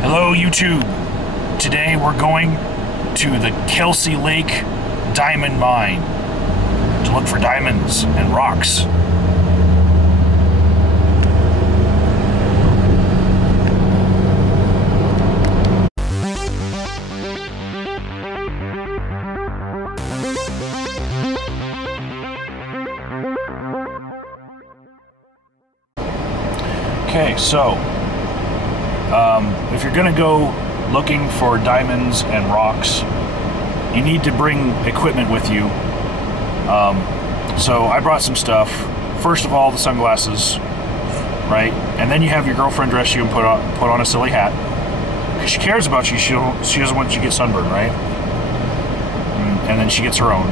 Hello YouTube. Today we're going to the Kelsey Lake Diamond Mine to look for diamonds and rocks. Okay, so if you're gonna go looking for diamonds and rocks, you need to bring equipment with you. So I brought some stuff. First of all, the sunglasses, right? And then you have your girlfriend dress you and put on a silly hat. Because she cares about you, she doesn't want you to get sunburned, right? And then she gets her own,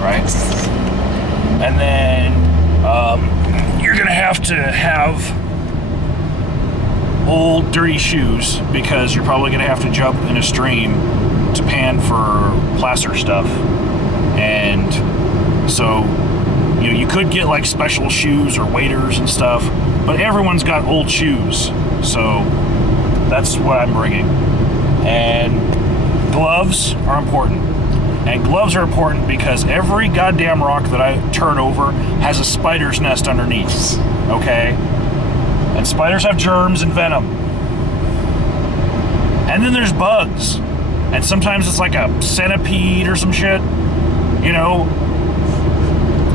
right? And then you're gonna have to have old dirty shoes because you're probably going to have to jump in a stream to pan for placer stuff. And so you could get like special shoes or waders and stuff, but everyone's got old shoes, so that's what I'm bringing. And gloves are important, and gloves are important because every goddamn rock that I turn over has a spider's nest underneath, okay? And spiders have germs and venom. And then there's bugs. And sometimes it's like a centipede or some shit, you know?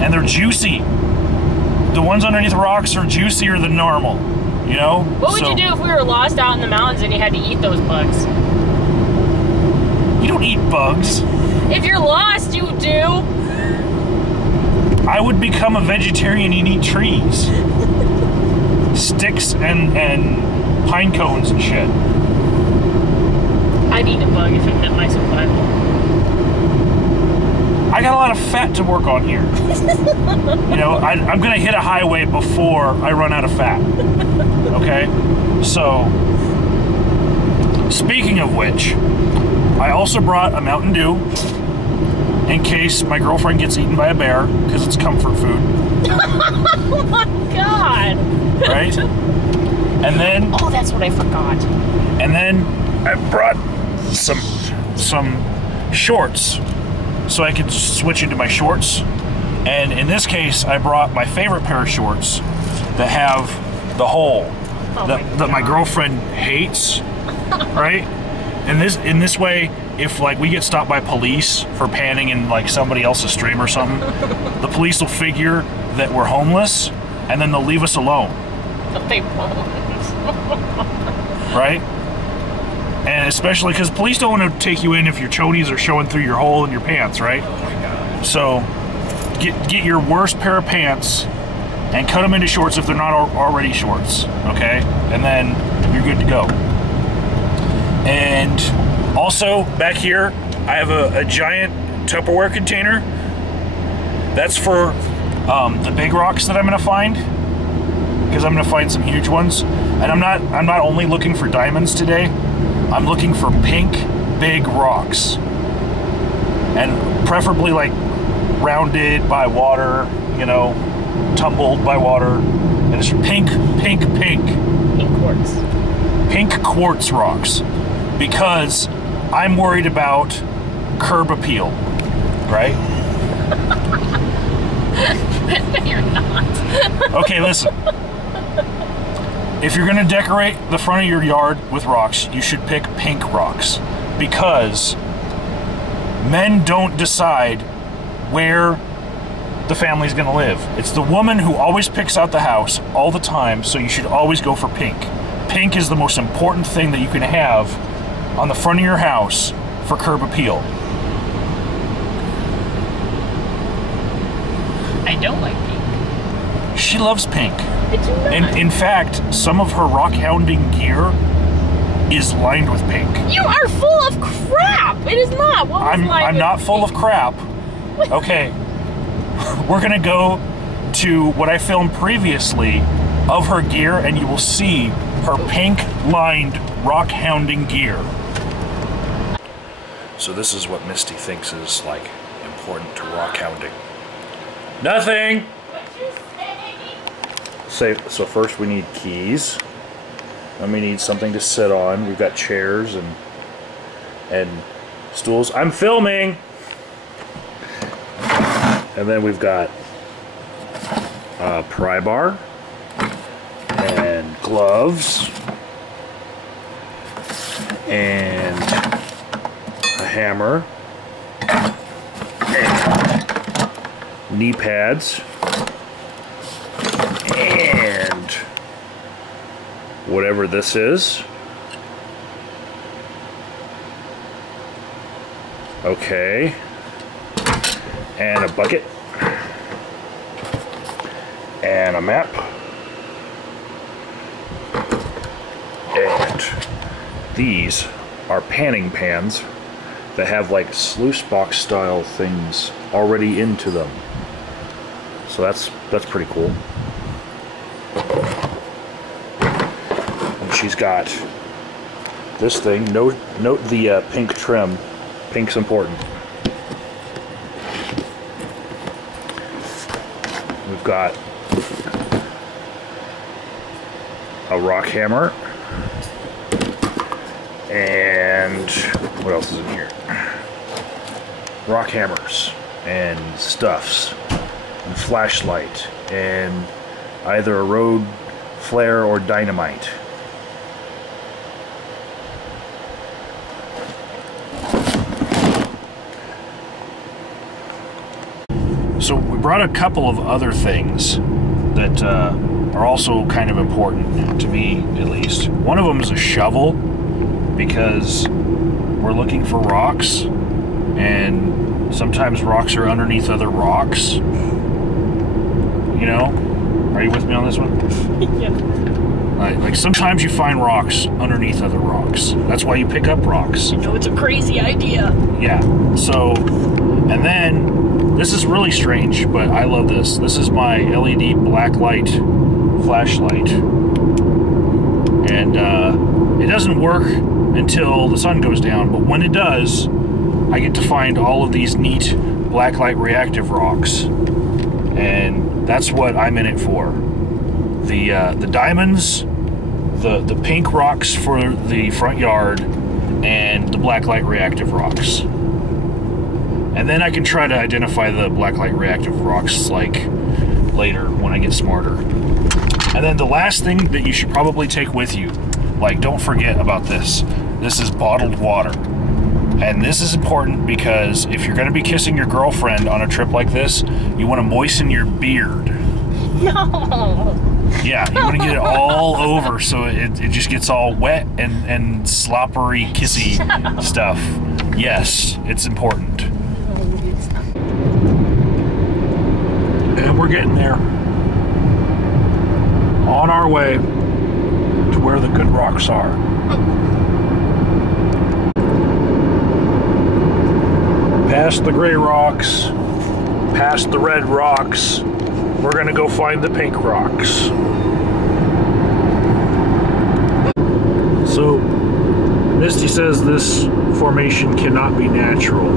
And they're juicy. The ones underneath the rocks are juicier than normal, you know? What would you do if we were lost out in the mountains and you had to eat those bugs? You don't eat bugs. If you're lost, you do. I would become a vegetarian and eat trees. Sticks and pine cones and shit. I'd eat a bug if it meant my survival. I got a lot of fat to work on here. You know, I'm gonna hit a highway before I run out of fat. Okay? So, speaking of which, I also brought a Mountain Dew in case my girlfriend gets eaten by a bear, because it's comfort food. Oh my god! Right? And then... Oh, that's what I forgot. And then I brought some shorts, so I could switch into my shorts. And in this case, I brought my favorite pair of shorts that have the hole that my girlfriend hates, right? And in this way, if like we get stopped by police for panning in like somebody else's stream or something, the police will figure that we're homeless, and then they'll leave us alone. They won't. Right? And especially because police don't want to take you in if your chonies are showing through your hole in your pants, right? So get your worst pair of pants and cut them into shorts if they're not already shorts, okay? And then you're good to go. And also back here, I have a giant Tupperware container. That's for the big rocks that I'm gonna find, because I'm gonna find some huge ones. And I'm not only looking for diamonds today, I'm looking for pink big rocks, and preferably like rounded by water, you know, tumbled by water, and it's pink quartz. Pink quartz rocks, because I'm worried about curb appeal, right? No, you're not. Okay, listen. If you're gonna decorate the front of your yard with rocks, you should pick pink rocks, because men don't decide where the family's gonna live. It's the woman who always picks out the house all the time, so you should always go for pink. Pink is the most important thing that you can have on the front of your house for curb appeal. I don't like pink. She loves pink. I do not. And in fact, some of her rock hounding gear is lined with pink. You are full of crap! It is not. What was I'm not full of crap. Okay. We're gonna go to what I filmed previously of her gear, and you will see her pink lined rock hounding gear. So this is what Misty thinks is like important to rock hounding. Nothing! So first we need keys. And we need something to sit on. We've got chairs and stools. I'm filming! And then we've got a pry bar and gloves and a hammer and knee pads and whatever this is. Okay. And a bucket. And a map. And these are panning pans that have like sluice box style things already into them. So that's pretty cool. And she's got this thing. Note the pink trim. Pink's important. We've got a rock hammer. And what else is in here? Rock hammers and stuffs and flashlight and either a road flare or dynamite. So we brought a couple of other things that are also kind of important to me, at least. One of them is a shovel, because we're looking for rocks, and sometimes rocks are underneath other rocks. You know? Are you with me on this one? Yeah. Like sometimes you find rocks underneath other rocks. That's why you pick up rocks. You know, it's a crazy idea. Yeah. So, and then, this is really strange, but I love this. This is my LED blacklight flashlight. And it doesn't work until the sun goes down, but when it does, I get to find all of these neat blacklight reactive rocks. And that's what I'm in it for. The diamonds, the pink rocks for the front yard, and the blacklight reactive rocks. And then I can try to identify the blacklight reactive rocks like later when I get smarter. And then the last thing that you should probably take with you, like, don't forget about this. This is bottled water. And this is important because if you're going to be kissing your girlfriend on a trip like this, you want to moisten your beard. No. Yeah, you want to get it all over so it just gets all wet and sloppery kissy stuff. Yes, it's important. And we're getting there. On our way to where the good rocks are. Past the gray rocks, past the red rocks, we're gonna go find the pink rocks. So, Misty says this formation cannot be natural.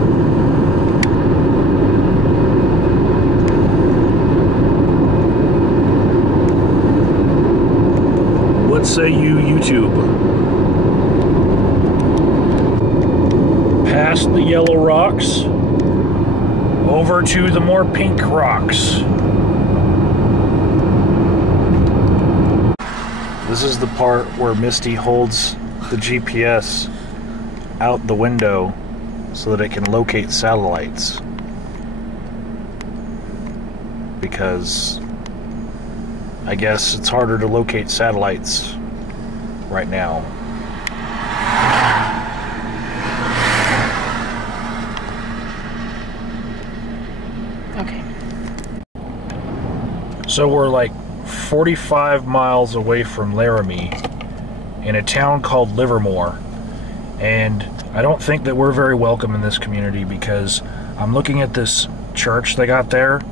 What say you, YouTube? Past the yellow rocks, over to the more pink rocks. This is the part where Misty holds the GPS out the window so that it can locate satellites. Because I guess it's harder to locate satellites right now. Okay. So we're like 45 miles away from Laramie in a town called Livermore, and I don't think that we're very welcome in this community because I'm looking at this church they got there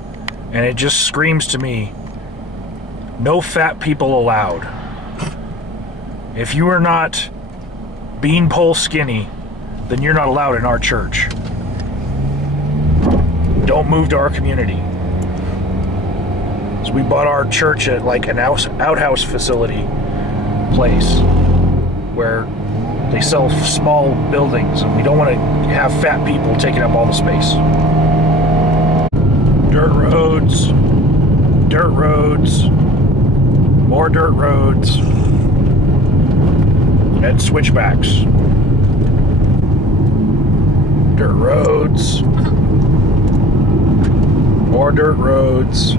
and it just screams to me, no fat people allowed. If you are not beanpole skinny, then you're not allowed in our church. Don't move to our community. So we bought our church at like an outhouse facility place where they sell small buildings, and we don't want to have fat people taking up all the space. Dirt roads, more dirt roads, and switchbacks. Dirt roads, more dirt roads.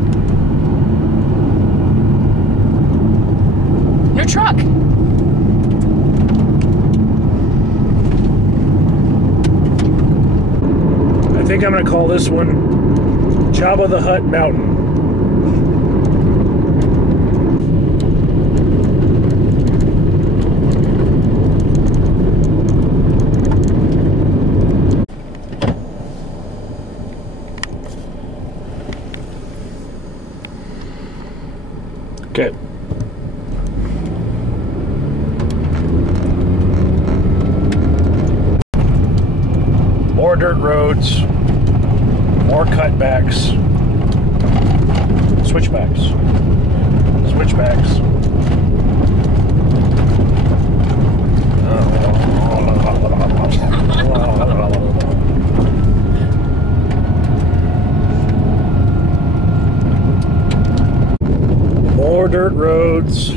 New truck. I think I'm going to call this one Jabba the Hutt Mountain. Okay. More dirt roads, more cutbacks, switchbacks. More dirt roads,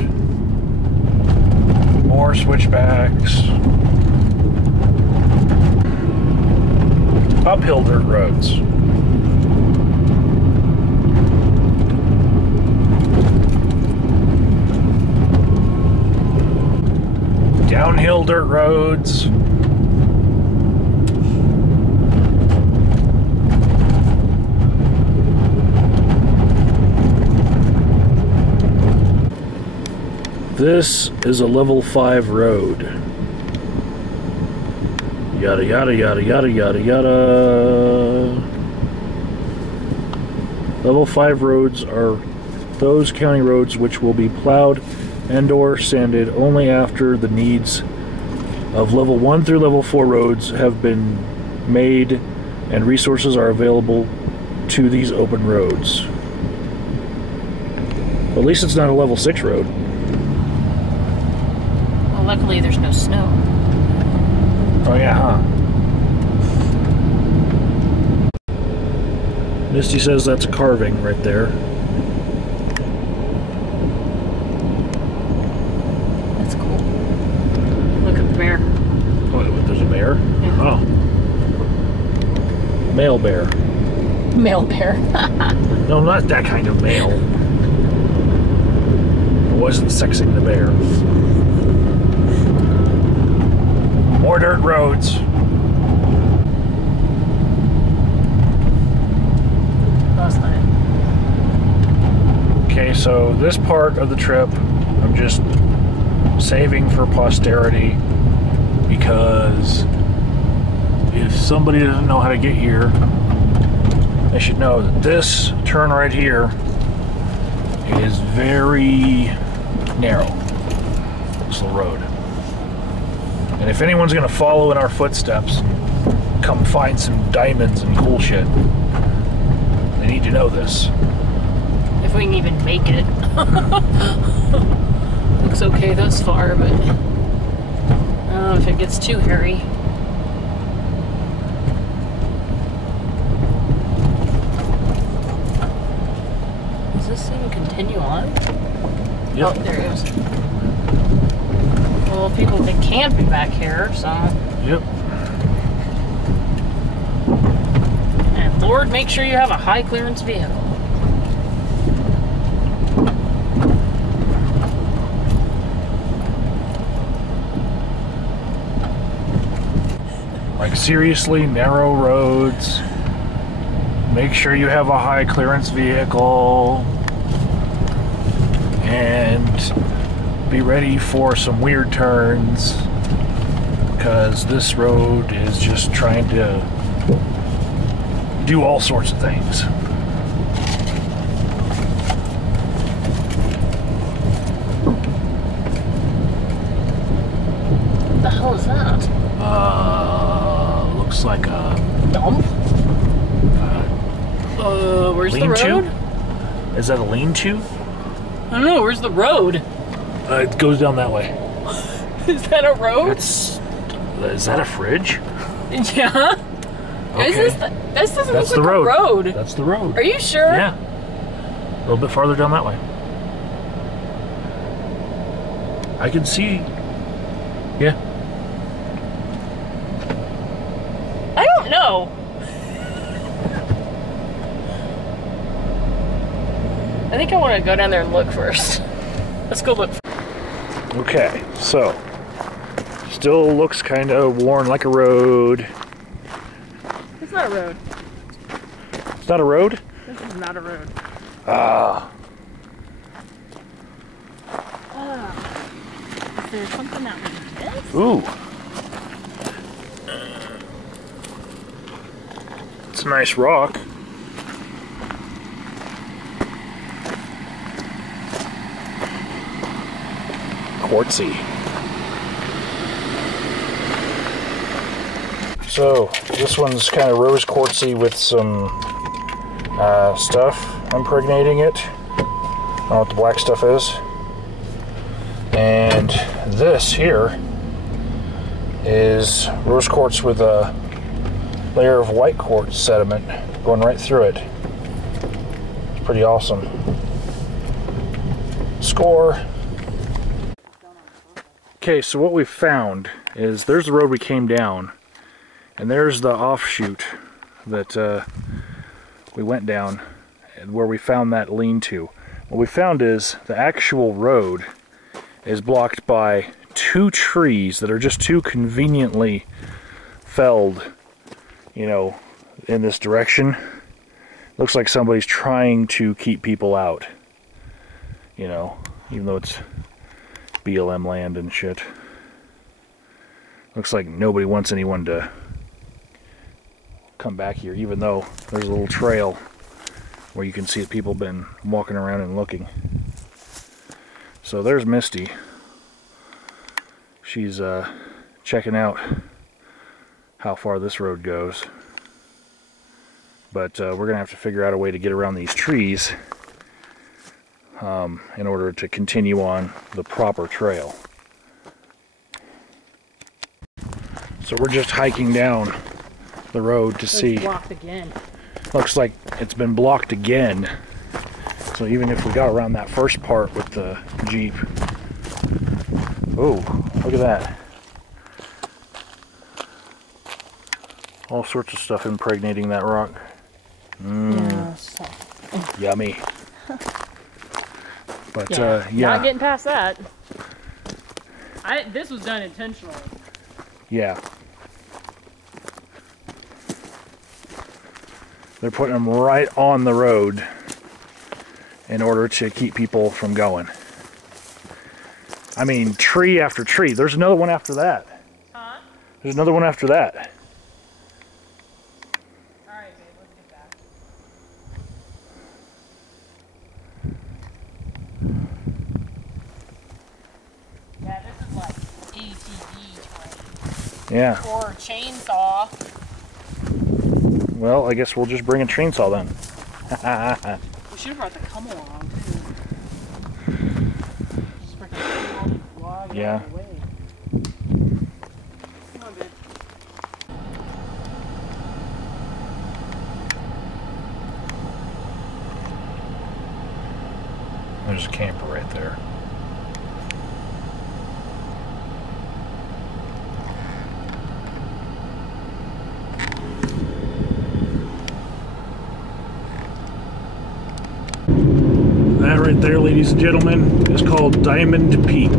more switchbacks. Uphill dirt roads. Downhill dirt roads. This is a level 5 road. Yada yada yada yada yada yada. Level 5 roads are those county roads which will be plowed and/or sanded only after the needs of level 1 through level 4 roads have been made and resources are available to these open roads. Well, at least it's not a level 6 road. Well, luckily there's no snow. Oh yeah, huh? Misty says that's a carving right there. That's cool. Look at the bear. Oh, there's a bear? Yeah. Oh. Male bear. Male bear. No, not that kind of male. I wasn't sexing the bear. More dirt roads. Last night. Okay, so this part of the trip I'm just saving for posterity, because if somebody doesn't know how to get here, they should know that this turn right here is very narrow. This little road. And if anyone's going to follow in our footsteps and come find some diamonds and cool shit, they need to know this. If we can even make it. Looks okay thus far, but I don't know if it gets too hairy. Does this thing continue on? Yep. Oh, there it goes. Well, people can camp back here, so. Yep. And Lord, make sure you have a high clearance vehicle. Like, seriously, narrow roads. Make sure you have a high clearance vehicle. And be ready for some weird turns, because this road is just trying to do all sorts of things. What the hell is that? Looks like a Dump? Where's the road? Is that a lean-to? I don't know, where's the road? It goes down that way. Is that a road? Is that a fridge? Yeah. Okay. This doesn't look like a road. That's the road. Are you sure? Yeah. A little bit farther down that way. I can see. Yeah. I don't know. I think I want to go down there and look first. Let's go look. Okay, so still looks kind of worn like a road. It's not a road. It's not a road? This is not a road. Is there something out like this? Ooh. It's a nice rock. Quartzy. So this one's kind of rose quartzy with some stuff impregnating it. I don't know what the black stuff is. And this here is rose quartz with a layer of white quartz sediment going right through it. It's pretty awesome. Score. Okay, so what we found is there's the road we came down, and there's the offshoot that we went down, and where we found that lean-to. What we found is the actual road is blocked by 2 trees that are just too conveniently felled, you know, in this direction. Looks like somebody's trying to keep people out, you know, even though it's BLM land and shit. Looks like nobody wants anyone to come back here, even though there's a little trail where you can see that people have been walking around and looking. So there's Misty. She's checking out how far this road goes. But we're gonna have to figure out a way to get around these trees in order to continue on the proper trail. So we're just hiking down the road to see. Blocked again. Looks like it's been blocked again. So even if we got around that first part with the Jeep. Oh, look at that. All sorts of stuff impregnating that rock. Yeah, so. Yummy. But yeah. Not getting past that. This was done intentionally. Yeah. They're putting them right on the road in order to keep people from going. I mean, tree after tree. There's another one after that. Huh? There's another one after that. Alright, babe, let's get back. Yeah, this is like ATV terrain. Yeah. Or chainsaw. Well, I guess we'll just bring a chainsaw then. We should have brought the come along too. Just freaking log Yeah. out of the way. Come on, babe. There's a camper right there. That right there, ladies and gentlemen, is called Diamond Peak.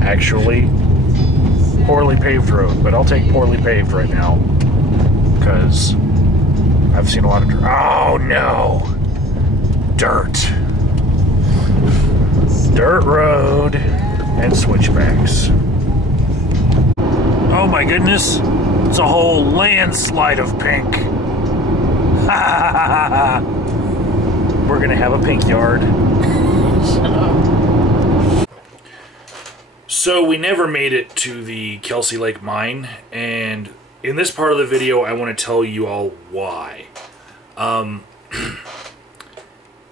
Actually, poorly paved road, but I'll take poorly paved right now because I've seen a lot of dirt. Oh no! Dirt. Dirt road and switchbacks. Oh my goodness! It's a whole landslide of pink. We're gonna have a pink yard. Shut up. So we never made it to the Kelsey Lake mine, and in this part of the video I want to tell you all why.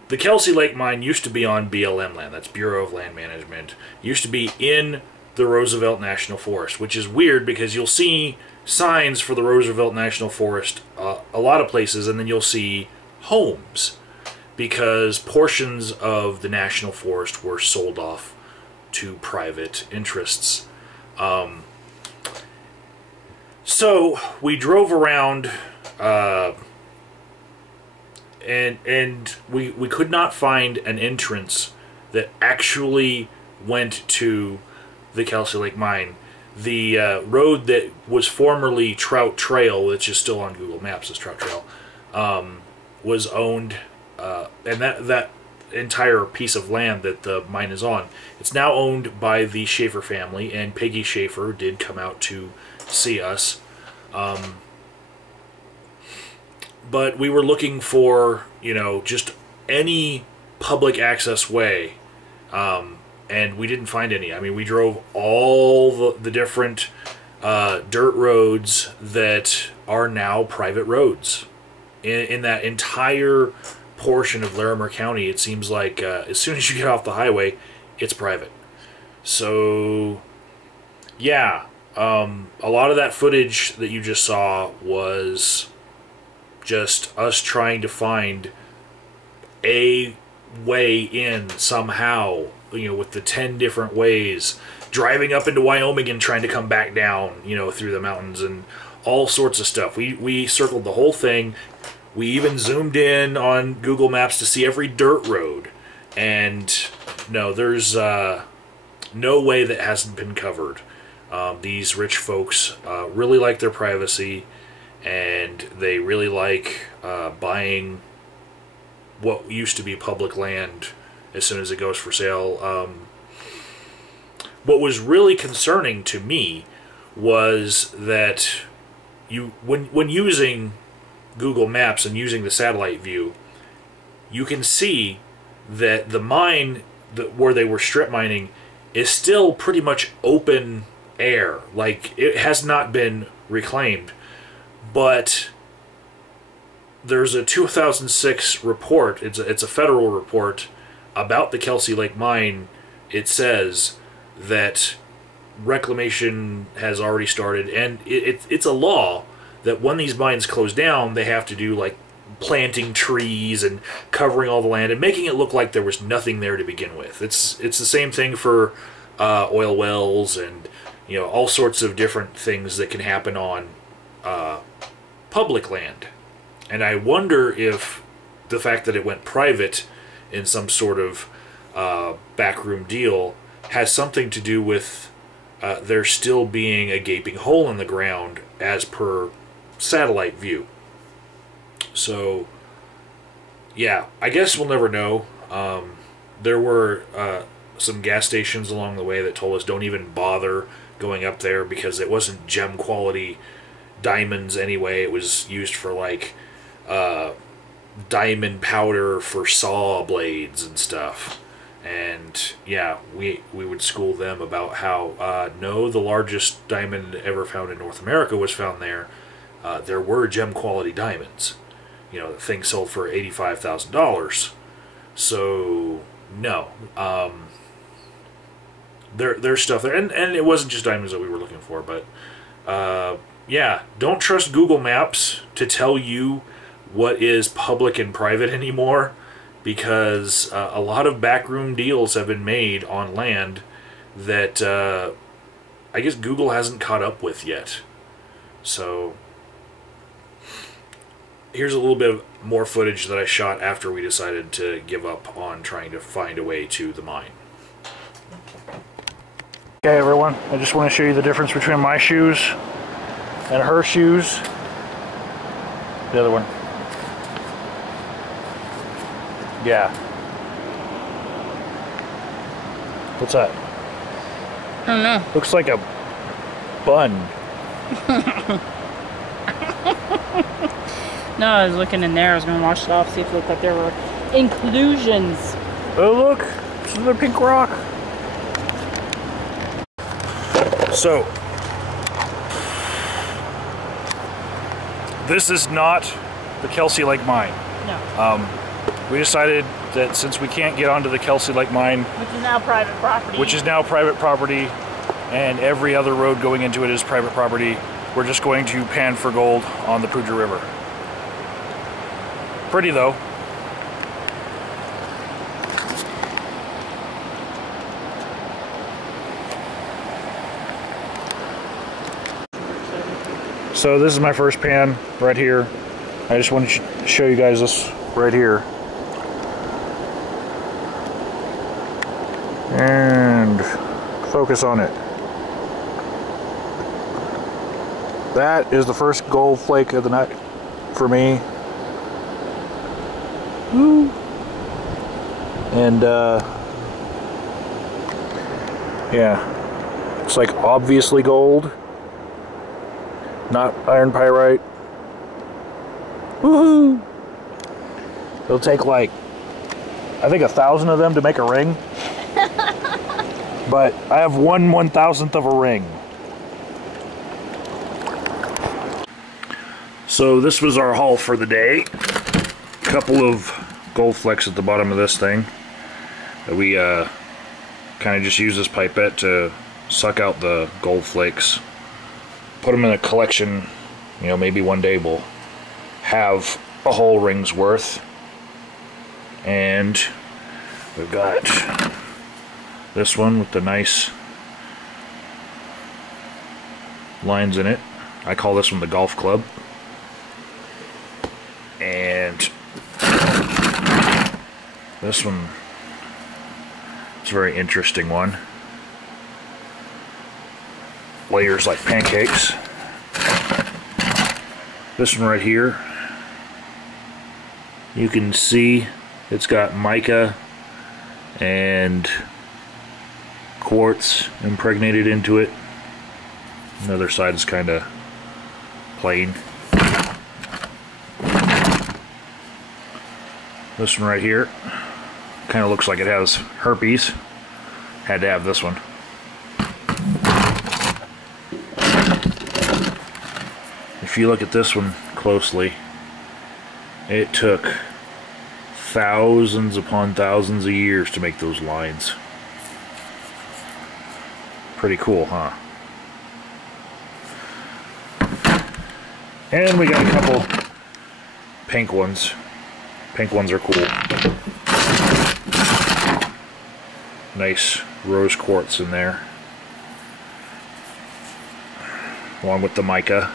The Kelsey Lake mine used to be on BLM land. That's Bureau of Land Management. Used to be in the Roosevelt National Forest, which is weird because you'll see signs for the Roosevelt National Forest a lot of places, and then you'll see homes because portions of the National Forest were sold off to private interests. So we drove around and we could not find an entrance that actually went to the Kelsey Lake mine. The road that was formerly Trout Trail, which is still on Google Maps as Trout Trail, was owned, and that entire piece of land that the mine is on, it's now owned by the Schaefer family, and Peggy Schaefer did come out to see us. But we were looking for, you know, just any public access way, and we didn't find any. I mean, we drove all the different dirt roads that are now private roads. In that entire portion of Livermore County, it seems like as soon as you get off the highway, it's private. So, yeah, a lot of that footage that you just saw was just us trying to find a way in somehow, you know, with the 10 different ways, driving up into Wyoming and trying to come back down, you know, through the mountains and all sorts of stuff. We circled the whole thing. We even zoomed in on Google Maps to see every dirt road. And no, there's no way that hasn't been covered. These rich folks really like their privacy, and they really like buying what used to be public land as soon as it goes for sale. What was really concerning to me was that when using Google Maps and using the satellite view, you can see that the mine where they were strip mining is still pretty much open air. Like, it has not been reclaimed. But there's a 2006 report, it's a federal report about the Kelsey Lake mine. It says that reclamation has already started, and it's a law that when these mines close down, they have to do like planting trees and covering all the land and making it look like there was nothing there to begin with. It's the same thing for oil wells and, you know, all sorts of different things that can happen on public land. And I wonder if the fact that it went private in some sort of backroom deal has something to do with there still being a gaping hole in the ground as per satellite view. So, yeah, I guess we'll never know. There were some gas stations along the way that told us don't even bother going up there because it wasn't gem quality diamonds anyway. It was used for like diamond powder for saw blades and stuff. And yeah, we would school them about how no, the largest diamond ever found in North America was found there. There were gem quality diamonds. You know, the thing sold for $85,000. So no, there's stuff there, and it wasn't just diamonds that we were looking for, but yeah, don't trust Google Maps to tell you what is public and private anymore, because a lot of backroom deals have been made on land that I guess Google hasn't caught up with yet. So here's a little bit more footage that I shot after we decided to give up on trying to find a way to the mine. Okay, everyone, I just want to show you the difference between my shoes and her shoes. The other one. Yeah. What's that? I don't know. Looks like a bun. No, I was looking in there. I was going to wash it off, see if it looked like there were inclusions. Oh, look. This is a pink rock. So, this is not the Kelsey Lake mine. No. We decided that since we can't get onto the Kelsey Lake mine, Which is now private property. And every other road going into it is private property, we're just going to pan for gold on the Poudre River. Pretty though. So this is my first pan right here. I just wanted to show you guys this right here. And focus on it. That is the first gold flake of the night for me. Woo. And yeah, it's like obviously gold, not iron pyrite. Woohoo! It'll take like, I think 1,000 of them to make a ring. But I have 1/1000th of a ring. So this was our haul for the day. A couple of gold flecks at the bottom of this thing. We kind of just use this pipette to suck out the gold flakes. Put them in a collection. You know, maybe one day we'll have a whole ring's worth. And we've got this one with the nice lines in it. I call this one the golf club. And this one, it's a very interesting one. Layers like pancakes. This one right here, you can see it's got mica and quartz impregnated into it. The other side is kind of plain. This one right here kind of looks like it has herpes. Had to have this one. If you look at this one closely, it took thousands upon thousands of years to make those lines. Pretty cool, huh? And we got a couple pink ones. Pink ones are cool. Nice rose quartz in there, along with the mica.